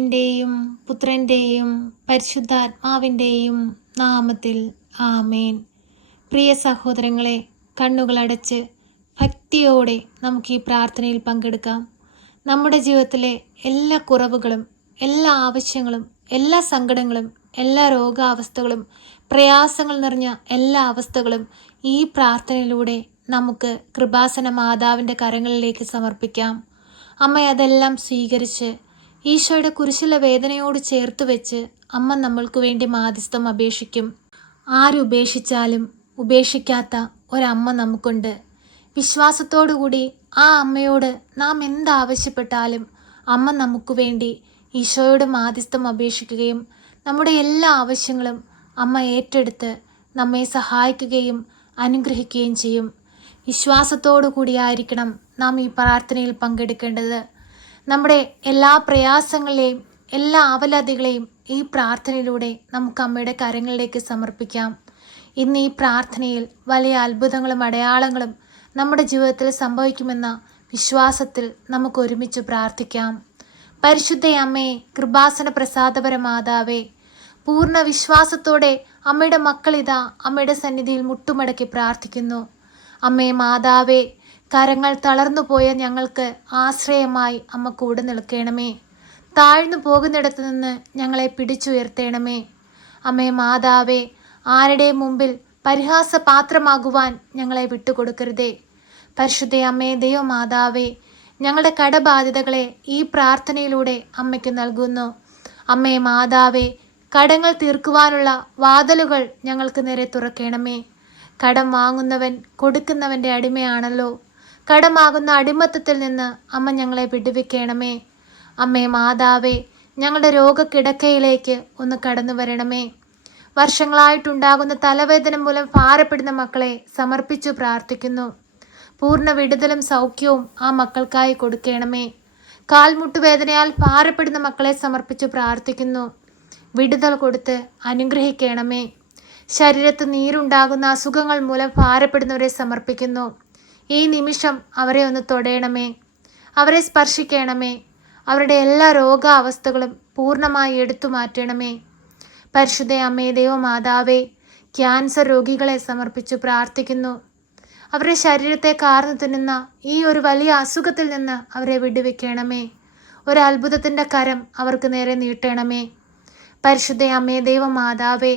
പിതാവിൻ്റെയും പുത്രൻ്റെയും പരിശുദ്ധാത്മാവിൻ്റെയും നാമത്തിൽ ആമേൻ. പ്രിയ സഹോദരങ്ങളെ, കണ്ണുകളടച്ച് ഭക്തിയോടെ നമുക്ക് ഈ പ്രാർത്ഥനയിൽ പങ്കെടുക്കാം. നമ്മുടെ ജീവിതത്തിലെ എല്ലാ കുറവുകളും, എല്ലാ ആവശ്യങ്ങളും, എല്ലാ സങ്കടങ്ങളും, എല്ലാ രോഗാവസ്ഥകളും, പ്രയാസങ്ങൾ നിറഞ്ഞ എല്ലാ അവസ്ഥകളും ഈ പ്രാർത്ഥനയിലൂടെ നമുക്ക് കൃപാസന മാതാവിൻ്റെ കരങ്ങളിലേക്ക് സമർപ്പിക്കാം. അമ്മ അതെല്ലാം സ്വീകരിച്ച് ഈശോയുടെ കുരിശിലെ വേദനയോട് ചേർത്ത് വെച്ച് അമ്മ നമ്മൾക്ക് വേണ്ടി മാധ്യസ്ഥം അപേക്ഷിക്കും. ആരുപേക്ഷിച്ചാലും ഉപേക്ഷിക്കാത്ത ഒരമ്മ നമുക്കുണ്ട്. വിശ്വാസത്തോടുകൂടി ആ അമ്മയോട് നാം എന്താവശ്യപ്പെട്ടാലും അമ്മ നമുക്ക് വേണ്ടി ഈശോയോട് മാധ്യസ്ഥം അപേക്ഷിക്കുകയും നമ്മുടെ എല്ലാ ആവശ്യങ്ങളും അമ്മ ഏറ്റെടുത്ത് നമ്മെ സഹായിക്കുകയും അനുഗ്രഹിക്കുകയും ചെയ്യും. വിശ്വാസത്തോടു കൂടിയായിരിക്കണം നാം ഈ പ്രാർത്ഥനയിൽ പങ്കെടുക്കേണ്ടത്. നമ്മുടെ എല്ലാ പ്രയാസങ്ങളെയും എല്ലാ ആവലാതികളെയും ഈ പ്രാർത്ഥനയിലൂടെ നമുക്ക് അമ്മയുടെ കരങ്ങളിലേക്ക് സമർപ്പിക്കാം. ഇന്ന് ഈ പ്രാർത്ഥനയിൽ വലിയ അത്ഭുതങ്ങളും അടയാളങ്ങളും നമ്മുടെ ജീവിതത്തിൽ സംഭവിക്കുമെന്ന വിശ്വാസത്തിൽ നമുക്ക് ഒരുമിച്ച് പ്രാർത്ഥിക്കാം. പരിശുദ്ധ അമ്മയെ, കൃപാസന പ്രസാദപര മാതാവേ, പൂർണ്ണ വിശ്വാസത്തോടെ അമ്മയുടെ മക്കളിതാ അമ്മയുടെ സന്നിധിയിൽ മുട്ടുമടക്കി പ്രാർത്ഥിക്കുന്നു. അമ്മേ മാതാവേ, കരങ്ങൾ തളർന്നു പോയ ഞങ്ങൾക്ക് ആശ്രയമായി അമ്മ കൂടെ നിൽക്കണമേ. താഴ്ന്നു പോകുന്നിടത്തു നിന്ന് ഞങ്ങളെ പിടിച്ചുയർത്തേണമേ. അമ്മേ മാതാവേ, ആരുടെ മുമ്പിൽ പരിഹാസപാത്രമാകുവാൻ ഞങ്ങളെ വിട്ടുകൊടുക്കരുതേ. പരിശുദ്ധ അമ്മേ ദൈവമാതാവേ, ഞങ്ങളുടെ കടബാധ്യതകളെ ഈ പ്രാർത്ഥനയിലൂടെ അമ്മയ്ക്ക് നൽകുന്നു. അമ്മേ മാതാവേ, കടങ്ങൾ തീർക്കുവാനുള്ള വാതിലുകൾ ഞങ്ങൾക്ക് നേരെ തുറക്കണമേ. കടം വാങ്ങുന്നവൻ കൊടുക്കുന്നവൻ്റെ അടിമയാണല്ലോ. കടമാകുന്ന അടിമത്തത്തിൽ നിന്ന് അമ്മ ഞങ്ങളെ വിടുവിക്കണമേ. അമ്മേ മാതാവേ, ഞങ്ങളുടെ രോഗക്കിടക്കയിലേക്ക് ഒന്ന് കടന്നു വരണമേ. വർഷങ്ങളായിട്ടുണ്ടാകുന്ന തലവേദന മൂലം ഭാരപ്പെടുന്ന മക്കളെ സമർപ്പിച്ചു പ്രാർത്ഥിക്കുന്നു. പൂർണ്ണ വിടുതലും സൗഖ്യവും ആ മക്കൾക്കായി കൊടുക്കണമേ. കാൽമുട്ടുവേദനയാൽ ഭാരപ്പെടുന്ന മക്കളെ സമർപ്പിച്ചു പ്രാർത്ഥിക്കുന്നു. വിടുതൽ കൊടുത്ത് അനുഗ്രഹിക്കണമേ. ശരീരത്ത് നീരുണ്ടാകുന്ന അസുഖങ്ങൾ മൂലം ഭാരപ്പെടുന്നവരെ സമർപ്പിക്കുന്നു. ഈ നിമിഷം അവരെ ഒന്ന് തൊടയണമേ, അവരെ സ്പർശിക്കണമേ. അവരുടെ എല്ലാ രോഗാവസ്ഥകളും പൂർണ്ണമായി എടുത്തു മാറ്റണമേ. പരിശുദ്ധ അമ്മേ ദൈവമാതാവേ, ക്യാൻസർ രോഗികളെ സമർപ്പിച്ചു പ്രാർത്ഥിക്കുന്നു. അവരുടെ ശരീരത്തെ കാർന്നു തിന്നുന്ന ഈ ഒരു വലിയ അസുഖത്തിൽ നിന്ന് അവരെ വിടുവിക്കണമേ. ഒരു അത്ഭുതത്തിൻ്റെ കരം അവർക്ക് നേരെ നീട്ടണമേ. പരിശുദ്ധ അമ്മേ ദൈവമാതാവേ,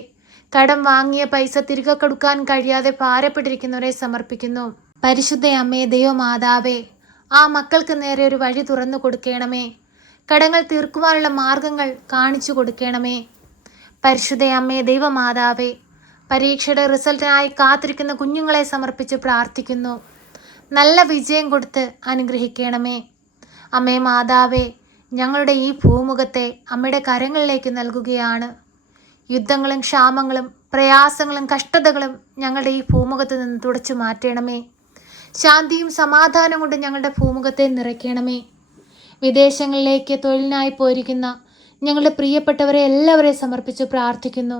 കടം വാങ്ങിയ പൈസ തിരികെ കൊടുക്കാൻ കഴിയാതെ ഭാരപ്പെട്ടിരിക്കുന്നവരെ സമർപ്പിക്കുന്നു. പരിശുദ്ധ അമ്മേ ദൈവമാതാവേ, ആ മക്കൾക്ക് നേരെ ഒരു വഴി തുറന്നു കൊടുക്കണമേ. കടങ്ങൾ തീർക്കുവാനുള്ള മാർഗങ്ങൾ കാണിച്ചു കൊടുക്കണമേ. പരിശുദ്ധ അമ്മേ ദൈവമാതാവേ, പരീക്ഷയുടെ റിസൾട്ടിനായി കാത്തിരിക്കുന്ന കുഞ്ഞുങ്ങളെ സമർപ്പിച്ച് പ്രാർത്ഥിക്കുന്നു. നല്ല വിജയം കൊടുത്ത് അനുഗ്രഹിക്കണമേ. അമ്മേ മാതാവേ, ഞങ്ങളുടെ ഈ ഭൂമുഖത്തെ അമ്മയുടെ കരങ്ങളിലേക്ക് നൽകുകയാണ്. യുദ്ധങ്ങളും ക്ഷാമങ്ങളും പ്രയാസങ്ങളും കഷ്ടതകളും ഞങ്ങളുടെ ഈ ഭൂമുഖത്ത് നിന്ന് തുടച്ചു മാറ്റണമേ. ശാന്തിയും സമാധാനം കൊണ്ട് ഞങ്ങളുടെ ഭൂമുഖത്തെ നിറയ്ക്കണമേ. വിദേശങ്ങളിലേക്ക് തൊഴിലിനായി പോയിരിക്കുന്ന ഞങ്ങളുടെ പ്രിയപ്പെട്ടവരെ എല്ലാവരെയും സമർപ്പിച്ച് പ്രാർത്ഥിക്കുന്നു.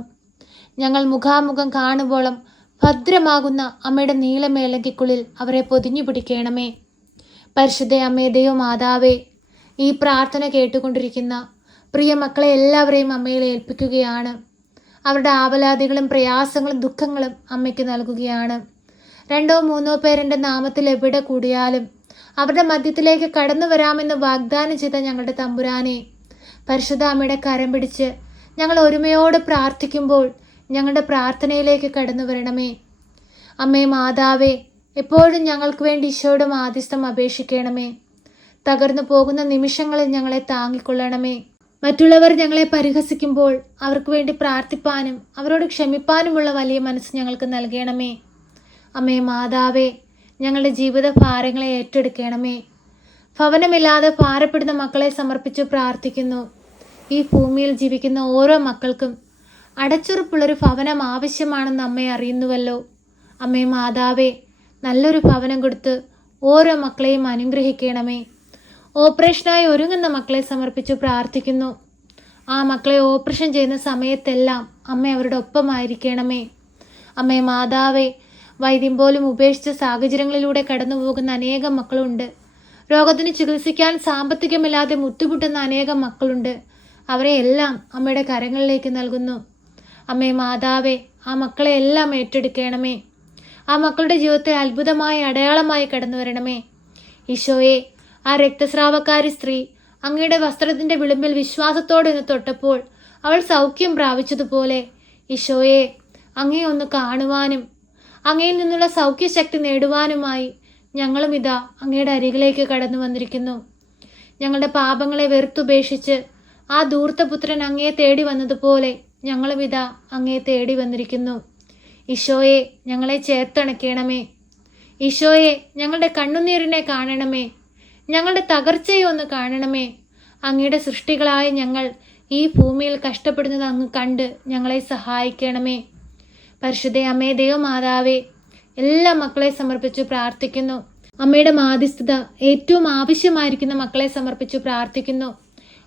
ഞങ്ങൾ മുഖാമുഖം കാണുമ്പോഴും ഭദ്രമാകുന്ന അമ്മയുടെ നീലമേലങ്കിക്കുള്ളിൽ അവരെ പൊതിഞ്ഞു പിടിക്കണമേ. പരിശുദ്ധ അമ്മേ ദൈവമാതാവേ, ഈ പ്രാർത്ഥന കേട്ടുകൊണ്ടിരിക്കുന്ന പ്രിയ മക്കളെ എല്ലാവരെയും അമ്മയിൽ ഏൽപ്പിക്കുകയാണ്. അവരുടെ ആവലാതികളും പ്രയാസങ്ങളും ദുഃഖങ്ങളും അമ്മയ്ക്ക് നൽകുകയാണ്. 2-3 പേർ എൻ്റെ നാമത്തിൽ എവിടെ കൂടിയാലും അവരുടെ മധ്യത്തിലേക്ക് കടന്നു വരാമെന്ന് വാഗ്ദാനം ചെയ്ത ഞങ്ങളുടെ തമ്പുരാനെ, പരിശുദ്ധ അമ്മയുടെ കരം പിടിച്ച് ഞങ്ങൾ ഒരുമയോടെ പ്രാർത്ഥിക്കുമ്പോൾ ഞങ്ങളുടെ പ്രാർത്ഥനയിലേക്ക് കടന്നു വരണമേ. അമ്മേ മാതാവേ, എപ്പോഴും ഞങ്ങൾക്ക് വേണ്ടി ഈശോയുടെ മാധ്യസ്ഥം അപേക്ഷിക്കണമേ. തകർന്നു പോകുന്ന നിമിഷങ്ങളിൽ ഞങ്ങളെ താങ്ങിക്കൊള്ളണമേ. മറ്റുള്ളവർ ഞങ്ങളെ പരിഹസിക്കുമ്പോൾ അവർക്ക് വേണ്ടി പ്രാർത്ഥിപ്പാനും അവരോട് ക്ഷമിപ്പാനുമുള്ള വലിയ മനസ്സ് ഞങ്ങൾക്ക് നൽകണമേ. അമ്മേ മാതാവേ, ഞങ്ങളുടെ ജീവിത ഭാരങ്ങളെ ഏറ്റെടുക്കണമേ. ഭവനമില്ലാതെ ഭാരപ്പെടുന്ന മക്കളെ സമർപ്പിച്ച് പ്രാർത്ഥിക്കുന്നു. ഈ ഭൂമിയിൽ ജീവിക്കുന്ന ഓരോ മക്കൾക്കും അടച്ചുറപ്പുള്ളൊരു ഭവനം ആവശ്യമാണെന്ന് അമ്മയെ അറിയുന്നുവല്ലോ. അമ്മേ മാതാവേ, നല്ലൊരു ഭവനം കൊടുത്ത് ഓരോ മക്കളെയും അനുഗ്രഹിക്കണമേ. ഓപ്പറേഷനായി ഒരുങ്ങുന്ന മക്കളെ സമർപ്പിച്ച് പ്രാർത്ഥിക്കുന്നു. ആ മക്കളെ ഓപ്പറേഷൻ ചെയ്യുന്ന സമയത്തെല്ലാം അമ്മ അവരുടെ ഒപ്പമായിരിക്കണമേ. അമ്മേ മാതാവേ, വൈദ്യം പോലും ഉപേക്ഷിച്ച സാഹചര്യങ്ങളിലൂടെ കടന്നു പോകുന്ന അനേകം മക്കളുണ്ട്. രോഗത്തിന് ചികിത്സിക്കാൻ സാമ്പത്തികമില്ലാതെ ബുദ്ധിമുട്ടുന്ന അനേകം മക്കളുണ്ട്. അവരെ എല്ലാം അമ്മയുടെ കരങ്ങളിലേക്ക് നൽകുന്നു. അമ്മേ മാതാവേ, ആ മക്കളെ എല്ലാം ഏറ്റെടുക്കണമേ. ആ മക്കളുടെ ജീവിതത്തെ അത്ഭുതമായ അടയാളമായി കടന്നു വരണമേ. ഈശോയെ, ആ രക്തസ്രാവക്കാരി സ്ത്രീ അങ്ങയുടെ വസ്ത്രത്തിൻ്റെ വിളിമ്പിൽ വിശ്വാസത്തോടെ ഒന്ന് തൊട്ടപ്പോൾ അവൾ സൗഖ്യം പ്രാപിച്ചതുപോലെ ഈശോയെ, അങ്ങയെ ഒന്ന് കാണുവാനും അങ്ങയിൽ നിന്നുള്ള സൗഖ്യശക്തി നേടുവാനുമായി ഞങ്ങളും ഇതാ അങ്ങയുടെ അരികിലേക്ക് കടന്നു വന്നിരിക്കുന്നു. ഞങ്ങളുടെ പാപങ്ങളെ വെറുത്തുപേക്ഷിച്ച് ആ ധൂർത്തപുത്രൻ അങ്ങയെ തേടി വന്നതുപോലെ ഞങ്ങളും ഇതാ അങ്ങയെ തേടി വന്നിരിക്കുന്നു. ഈശോയെ, ഞങ്ങളെ ചേർത്തണയ്ക്കണമേ. ഈശോയെ, ഞങ്ങളുടെ കണ്ണുനീരിനെ കാണണമേ. ഞങ്ങളുടെ തകർച്ചയെ ഒന്ന് കാണണമേ. അങ്ങയുടെ സൃഷ്ടികളായ ഞങ്ങൾ ഈ ഭൂമിയിൽ കഷ്ടപ്പെടുന്നത് അങ്ങ് കണ്ട് ഞങ്ങളെ സഹായിക്കണമേ. പരിശുദ്ധ അമ്മേ, ദൈവമാതാവേ, എല്ലാ മക്കളെ സമർപ്പിച്ചു പ്രാർത്ഥിക്കുന്നു. അമ്മയുടെ മാധ്യസ്ഥത ഏറ്റവും ആവശ്യമായിരിക്കുന്ന മക്കളെ സമർപ്പിച്ചു പ്രാർത്ഥിക്കുന്നു.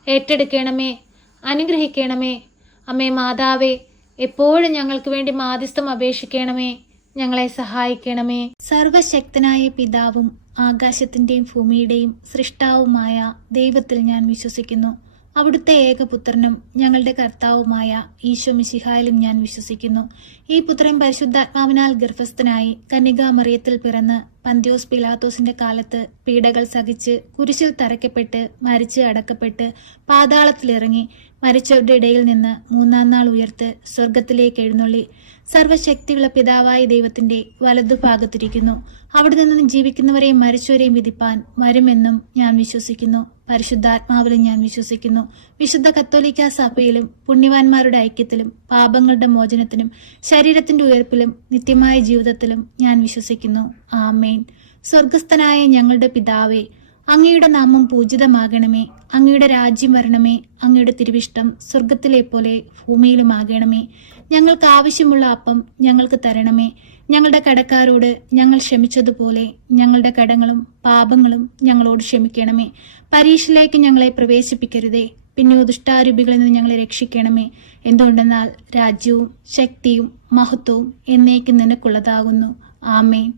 ഏറ്റെടുക്കണമേ, അനുഗ്രഹിക്കണമേ. അമ്മേ മാതാവേ, എപ്പോഴും ഞങ്ങൾക്ക് വേണ്ടി മാധ്യസ്ഥം അപേക്ഷിക്കണമേ. ഞങ്ങളെ സഹായിക്കണമേ. സർവശക്തനായ പിതാവും ആകാശത്തിൻ്റെയും ഭൂമിയുടെയും സൃഷ്ടാവുമായ ദൈവത്തിൽ ഞാൻ വിശ്വസിക്കുന്നു. അവിടുത്തെ ഏകപുത്രനും ഞങ്ങളുടെ കർത്താവുമായ ഈശോ മിശിഹായിലും ഞാൻ വിശ്വസിക്കുന്നു. ഈ പുത്രൻ പരിശുദ്ധാത്മാവിനാൽ ഗർഭസ്ഥനായി കന്യകാമറിയത്തിൽ പിറന്ന് പന്തിയോസ് പിലാത്തോസിന്റെ കാലത്ത് പീഡകൾ സഹിച്ച് കുരിശിൽ തറയ്ക്കപ്പെട്ട് മരിച്ച് അടക്കപ്പെട്ട് പാതാളത്തിലിറങ്ങി മരിച്ചവരുടെ ഇടയിൽ നിന്ന് മൂന്നാം നാൾ ഉയർത്ത് സ്വർഗത്തിലേക്ക് എഴുന്നള്ളി സർവശക്തിയുള്ള പിതാവായ ദൈവത്തിന്റെ വലതുഭാഗത്തിരിക്കുന്നു. അവിടെ നിന്ന് ജീവിക്കുന്നവരെയും മരിച്ചവരെയും വിധിപ്പാൻ വരുമെന്നും ഞാൻ വിശ്വസിക്കുന്നു. പരിശുദ്ധാത്മാവിലും ഞാൻ വിശ്വസിക്കുന്നു. വിശുദ്ധ കത്തോലിക്ക സഭയിലും പുണ്യവാന്മാരുടെ ഐക്യത്തിലും പാപങ്ങളുടെ മോചനത്തിനും ശരീരത്തിന്റെ ഉയർപ്പിലും നിത്യമായ ജീവിതത്തിലും ഞാൻ വിശ്വസിക്കുന്നു. ആമേൻ. സ്വർഗസ്ഥനായ ഞങ്ങളുടെ പിതാവേ, അങ്ങയുടെ നാമം പൂജിതമാകണമേ. അങ്ങയുടെ രാജ്യം വരണമേ. അങ്ങയുടെ തിരുവിഷ്ടം സ്വർഗത്തിലെ പോലെ ഭൂമിയിലുമാകണമേ. ഞങ്ങൾക്ക് ആവശ്യമുള്ള അപ്പം ഞങ്ങൾക്ക് തരണമേ. ഞങ്ങളുടെ കടക്കാരോട് ഞങ്ങൾ ക്ഷമിച്ചതുപോലെ ഞങ്ങളുടെ കടങ്ങളും പാപങ്ങളും ഞങ്ങളോട് ക്ഷമിക്കണമേ. പരീക്ഷയിലേക്ക് ഞങ്ങളെ പ്രവേശിപ്പിക്കരുതേ, പിന്നെ ദുഷ്ടാരൂപികളിൽ നിന്ന് ഞങ്ങളെ രക്ഷിക്കണമേ. എന്തുകൊണ്ടെന്നാൽ രാജ്യവും ശക്തിയും മഹത്വവും എന്നേക്കും നിനക്കുള്ളതാകുന്നു. ആമേൻ.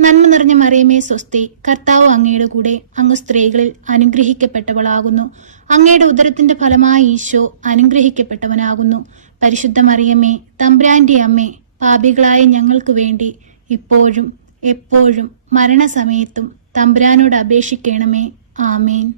നന്മ നിറഞ്ഞ മറിയമേ സ്വസ്തി, കർത്താവ് അങ്ങയുടെ കൂടെ, അങ്ങ് സ്ത്രീകളിൽ അനുഗ്രഹിക്കപ്പെട്ടവളാകുന്നു. അങ്ങയുടെ ഉദരത്തിന്റെ ഫലമായ ഈശോ അനുഗ്രഹിക്കപ്പെട്ടവനാകുന്നു. പരിശുദ്ധ മറിയമേ, തമ്പുരാന്റെ അമ്മേ, പാപികളായ ഞങ്ങൾക്ക് വേണ്ടി ഇപ്പോഴും എപ്പോഴും മരണസമയത്തും തമ്പുരാനോട് അപേക്ഷിക്കണമേ. ആമേൻ.